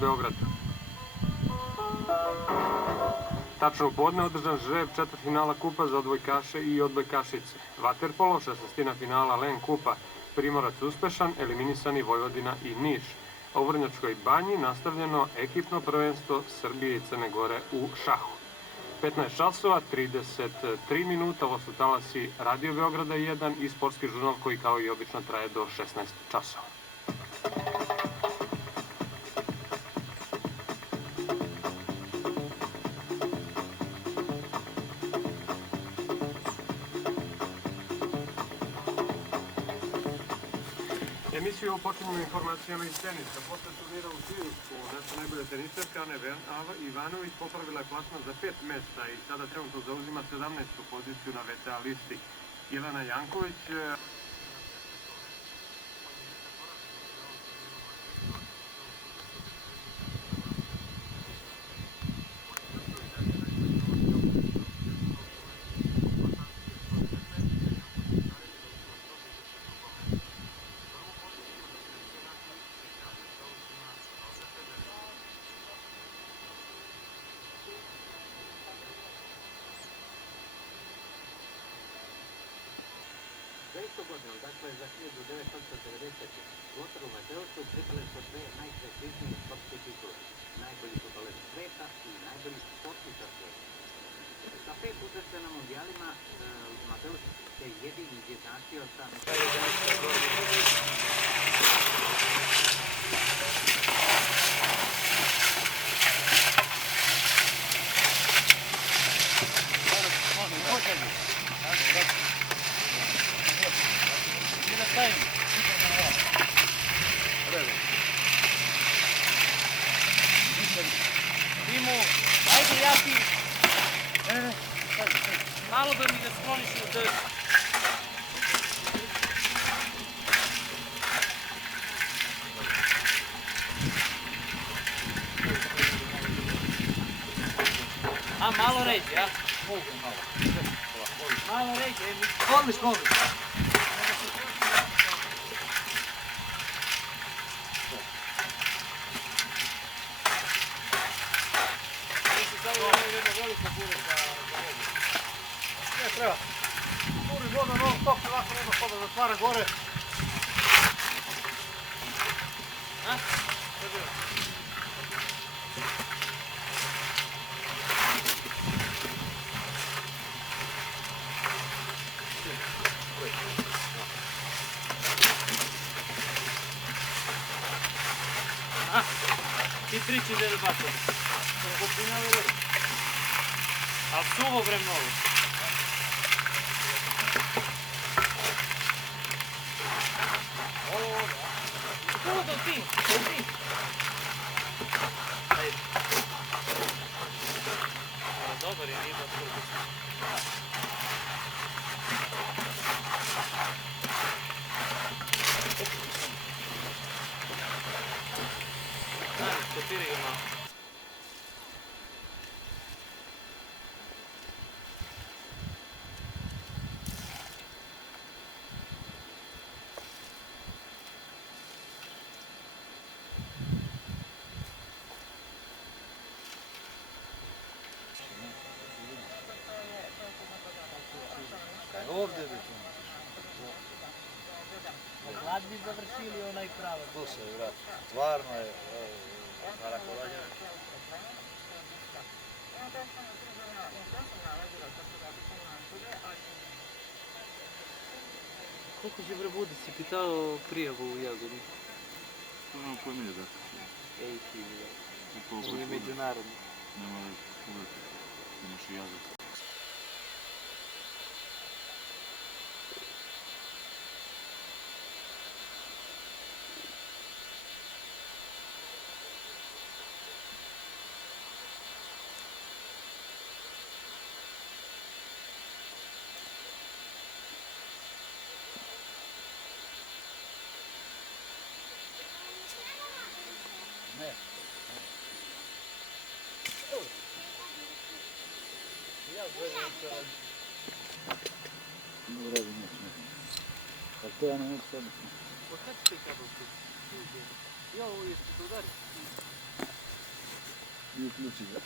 Beograd. Tačno u podne održan žreb četvrtfinala kupa za odbojkaše i odbojkašice. Vaterpolo, 16. finala Len kupa, Primorac uspešan, eliminisani Vojvodina i Niš. A u Vrnjačkoj banji nastavljeno ekipno prvenstvo Srbije i Crne Gore u šahu. 15 časova, 33 minuta, ovo su talasi Radio Beograda 1 i sportski žurnal koji kao i obično traje do 16 časova. Emisiju počinjemo informacijama iz tenisa. Posle turnira u Zvirušku, naša najbolja teniserka Ana Ivanović popravila je plasman za 5 mesta i sada trenutno zauzima 17. poziciju na VTA listi. Jelena Janković Za isto godinu, dakle za 1990. Lotaru Mateusu pripale su dve najprestižnije sportske titule, najbolji fudbaler sveta i najbolji sportista sveta. Sa 5 učešća na mundijalima Mateus se jedini izjednačio sa Timo, ajde ja ti... Malo da mi ga skloniš u džep. A, malo ređe, ja? Mogu malo. Malo ređe, mogu. Ne treba. Turi voda non stop, ovako nema što da zatvara gore. A? A? Ti priči da je bacio. A suvo vreme ovo. Ovo da ti. Ajde. Dobar je, nije baš dobro. Skopiri ga malo. Ovdje bi to. Glad bi završili onaj pravac. Tu se vrati. Stvarno je narakolanjeno. Koliko će bre bude si pitao prijavu u Jagodni? Ono pojme je da. Ej ti, on je međunarodni. Nema uvek, imaš i Jagod. Ne. Ja gledam to. Ne radim nič, ne. Tako ja ne mogu sad. Pa kad će taj kabel tu? Ja ovo je što udari. i uključi ga.